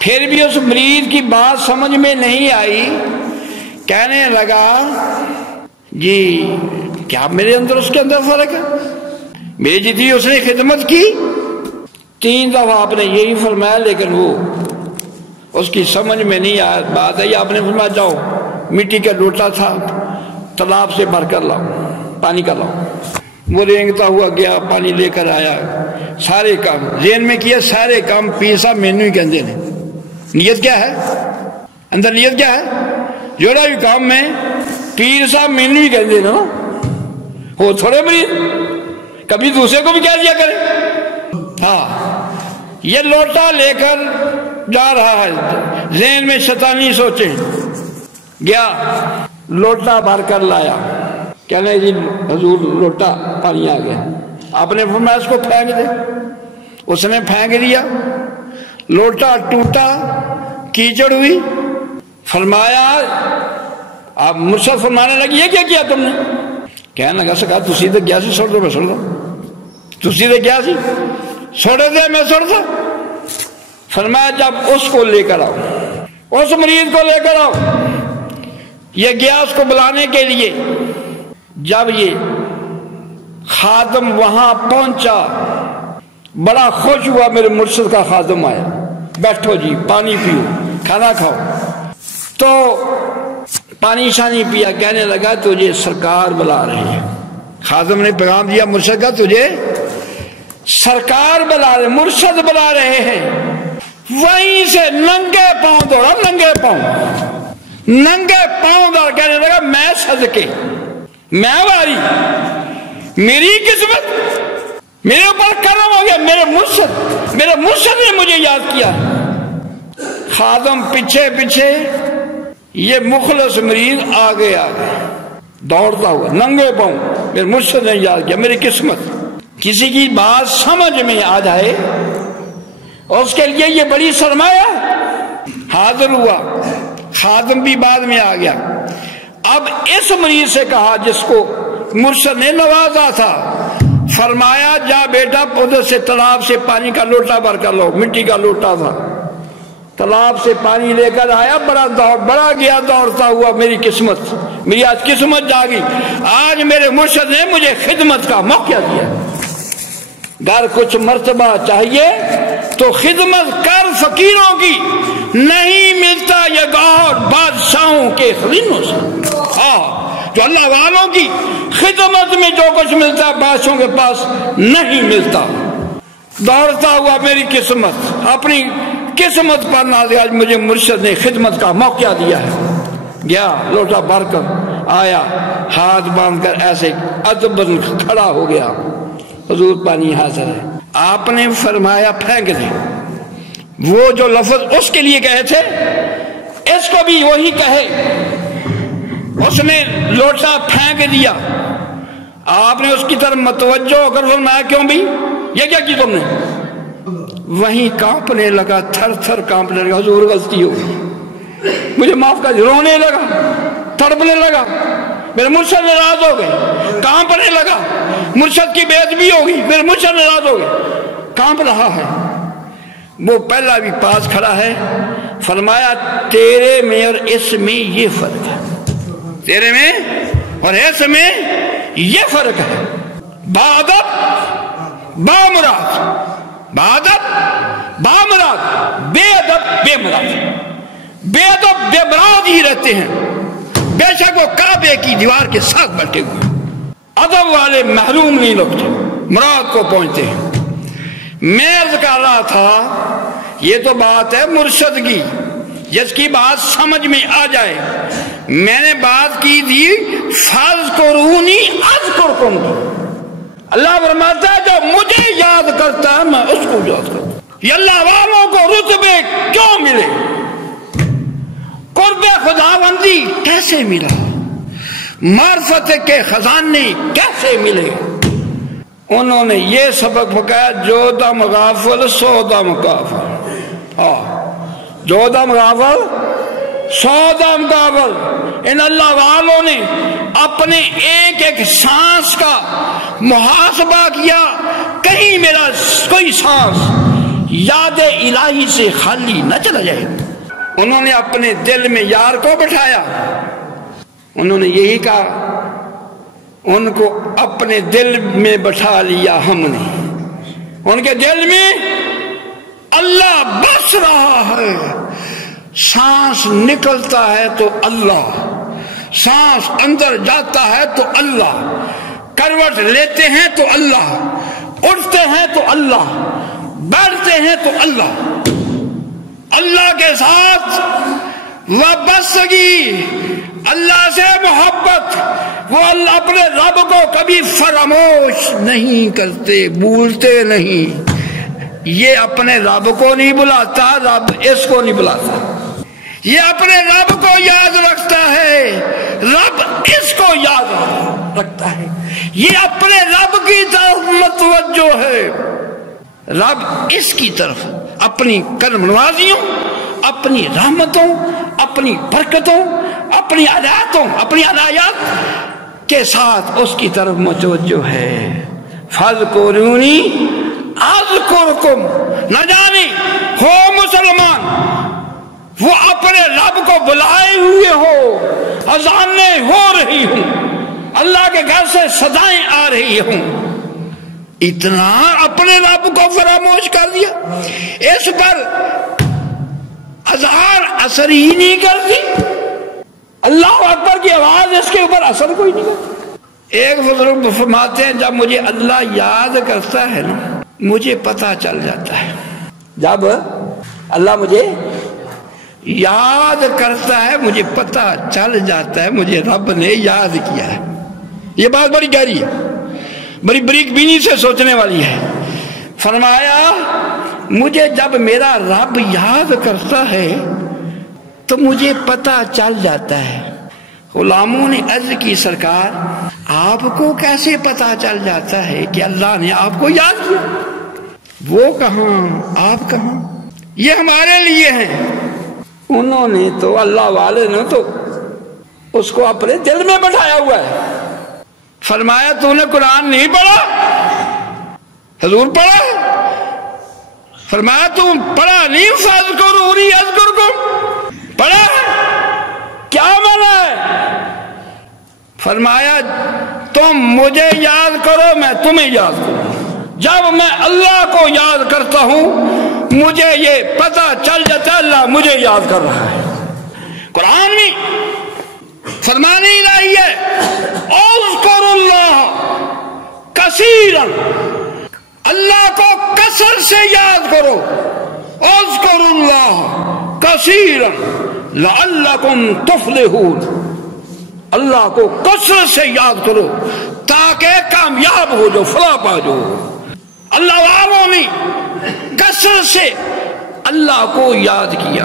پھر بھی اس مریض کی بات سمجھ میں نہیں آئی، کہنے لگا جی کیا میرے اندر اس کے اندر فرق ہے؟ میری جتنی اس نے خدمت کی 3 دفعہ آپ نے یہی فرمایا، لیکن وہ اس کی سمجھ میں نہیں آیا بات ہے۔ آپ نے فرمایا جاؤ مٹی کا لوٹا تھا تالاب سے بھر کر لاؤ، پانی کا لاؤ۔ وہ رینگتا ہوا گیا، پانی لے کر آیا، سارے کام ذہن میں کیا، سارے کام پیر صاحب مینو ہی کہندے نے۔ نیت کیا ہے اندر؟ نیت کیا ہے؟ جوڑا بھی کام میں پیر صاحب مینو ہی کہندے نا، ہو تھوڑے مریض کبھی دوسرے کو بھی کہہ دیا کرے۔ ہاں یہ لوٹا لے کر جا رہا ہے، ذہن میں شیطانی سوچے، گیا لوٹا بھر کر لایا، کہنے جی حضور لوٹا پانی آ گیا۔ آپ نے فرمایا اس کو پھینک دے، اس نے پھینک دیا، لوٹا ٹوٹا، کیچڑ ہوئی۔ فرمایا آپ مرشد فرمانے لگی یہ کیا کیا تم نے؟ کہنے لگا سکا تسی تو گیا سی، سڑ دو میں سڑ دو، تسی تو گیا سی سڑ دے میں سڑ دو۔ فرمایا جب اس کو لے کر آؤ، اس مریض کو لے کر آؤ۔ یہ گیا اس کو بلانے کے لیے، جب یہ خادم وہاں پہنچا بڑا خوش ہوا، میرے مرشد کا خادم آیا، بیٹھو جی پانی پیو، کھانا کھاؤ۔ تو پانی شانی پیا، کہنے لگا تجھے سرکار بلا رہے ہیں۔ خادم نے پیغام دیا مرشد کا، تجھے سرکار بلا رہے، مرشد بلا رہے ہیں۔ وہیں سے ننگے پاؤں دوڑا، ننگے پاؤں دوڑ، کہنے لگا میں صدقے، میں واری، میری قسمت، میرے اوپر کرم ہو گیا، میرے مرشد نے مجھے یاد کیا۔ خادم پیچھے پیچھے، یہ مخلص مریض آگے دوڑتا ہوا ننگے پاؤں، میرے مرشد نے یاد کیا، میری قسمت۔ کسی کی بات سمجھ میں آ جائے اور اس کے لیے یہ بڑی سرمایہ۔ حاضر ہوا، خادم بھی بعد میں آ گیا۔ اب اس مریض سے کہا جس کو مرشد نے نوازا تھا، فرمایا جا بیٹا ادھر سے تالاب سے پانی کا لوٹا بھر کر لو، مٹی کا لوٹا تھا، تالاب سے پانی لے کر آیا، بڑا گیا دوڑتا ہوا، میری قسمت، میری آج قسمت جاگی، آج میرے مرشد نے مجھے خدمت کا موقع دیا۔ گر کچھ مرتبہ چاہیے تو خدمت کر فقیروں کی، نہیں ملتا یہ گور بادشاہوں کے خزینوں سے۔ جو اللہ والوں کی خدمت میں جو کچھ ملتا ہے بادشاہوں کے پاس نہیں ملتا۔ دوڑتا ہوا میری قسمت، اپنی قسمت پر نازل، آج مجھے مرشد نے خدمت کا موقع دیا ہے۔ گیا لوٹا بھر کر آیا، ہاتھ باندھ کر ایسے ادباً کھڑا ہو گیا، حضور پانی حاضر ہے۔ آپ نے فرمایا پھینک دے۔ وہ جو لفظ اس کے لیے کہے تھے اس کو بھی وہی کہے، اس نے لوٹا پھینک دیا۔ آپ نے اس کی طرف متوجہ ہو کر فرمایا کیوں بھی یہ کیا کی تم نے؟ وہیں کانپنے لگا، تھر تھر کانپنے لگا، حضور غلطی ہو گئی، مجھے معاف کر، رونے لگا، تڑپنے لگا، میرے مرشد ناراض ہو گئے، کانپنے لگا، مرشد کی بے ادبی ہوگی، میرے مرشد ناراض ہو گئے، کانپ رہا ہے۔ وہ پہلا بھی پاس کھڑا ہے، فرمایا تیرے میں اور اس میں یہ فرق ہے، تیرے میں اور اس میں یہ فرق ہے، باادب بامراد، باادب بامراد، بے ادب بے مراد، بے ادب بے مراد ہی رہتے ہیں، بے شک وہ کعبے کی دیوار کے ساتھ بیٹھے ہوئے، ادب والے محروم نہیں لوٹتے، مراد کو پہنچتے ہیں۔ میں عرض کر رہا تھا یہ تو بات ہے مرشد کی، جس کی بات سمجھ میں آ جائے۔ میں نے بات کی تھی فاذکرونی اذکرکم، اللہ فرماتا ہے جو مجھے یاد کرتا ہے میں اس کو یاد کرتا ہوں۔ یہ اللہ والوں کو رتبے کیوں ملے، قرب خداوندی کیسے ملا، معرفت کے خزانے کیسے ملے؟ انہوں نے یہ سبق پکایا جو دم غافل سو دم کافر، جو دم غافل سو دم کافر۔ ان اللہ والوں نے اپنے ایک ایک سانس کا محاسبہ کیا، کہیں میرا کوئی سانس یاد الہی سے خالی نہ چلا جائے۔ انہوں نے اپنے دل میں یار کو بٹھایا، انہوں نے یہی کہا ان کو اپنے دل میں بٹھا لیا ہم نے، ان کے دل میں اللہ بس رہا ہے، سانس نکلتا ہے تو اللہ، سانس اندر جاتا ہے تو اللہ، کروٹ لیتے ہیں تو اللہ، اٹھتے ہیں تو اللہ، بیٹھتے ہیں تو اللہ۔ اللہ کے ساتھ وابستگی، اللہ سے محبت، وہ اللہ اپنے رب کو کبھی فراموش نہیں کرتے، بھولتے نہیں۔ یہ اپنے رب کو نہیں بلاتا، رب اس کو نہیں بلاتا، یہ اپنے رب کو یاد رکھتا ہے، رب اس کو یاد رکھتا ہے۔ یہ اپنے رب کی طرف متوجہ ہے، رب اس کی طرف اپنی کرم نوازیوں، اپنی رحمتوں، اپنی برکتوں، اپنی عنایتوں، اپنی عنایات کے ساتھ اس کی طرف متوجہ ہے۔ فاذکرونی اذکرکم، نہ جانے ہو مسلمان وہ اپنے رب کو بلائے ہوئے ہو، اذانیں ہو رہی ہوں، اللہ کے گھر سے صدائیں آ رہی ہوں، اتنا اپنے رب کو فراموش کر دیا، اس پر اذان اثر ہی نہیں کرتی، اللہ اکبر کی آواز اس کے اوپر اثر کوئی نہیں کرتی۔ ایک بزرگ فرماتے ہیں جب مجھے اللہ یاد کرتا ہے نا مجھے پتہ چل جاتا ہے، جب اللہ مجھے یاد کرتا ہے مجھے پتہ چل جاتا ہے مجھے رب نے یاد کیا ہے۔ یہ بات بڑی گہری ہے، بڑی بریک بینی سے سوچنے والی ہے۔ فرمایا مجھے جب میرا رب یاد کرتا ہے تو مجھے پتہ چل جاتا ہے۔ غلاموں نے عرض کی سرکار آپ کو کیسے پتہ چل جاتا ہے کہ اللہ نے آپ کو یاد کیا؟ وہ کہاں آپ کہاں، یہ ہمارے لیے ہیں۔ انہوں نے تو اللہ والے نے تو اس کو اپنے دل میں بٹھایا ہوا ہے۔ فرمایا تو نے قرآن نہیں پڑھا؟ حضور پڑھا؟ فرمایا تم پڑھا نہیں؟ فاذکرونی اذکرکم، پڑھا؟ کیا مانا ہے؟ فرمایا تم مجھے یاد کرو میں تمہیں یاد کروں۔ جب میں اللہ کو یاد کرتا ہوں مجھے یہ پتہ چل جاتا ہے اللہ مجھے یاد کر رہا ہے۔ قرآن میں فرمان الہی ہے اذکر اللہ کثیرا، اللہ کو کثرت سے یاد کرو، اذکر اللہ کثیرا لعلکم تفلحون، اللہ کو کثرت سے یاد کرو تاکہ کامیاب ہو جو فلاح پا جو۔ اللہ والوں نے کثرت سے اللہ کو یاد کیا۔